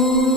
Oh.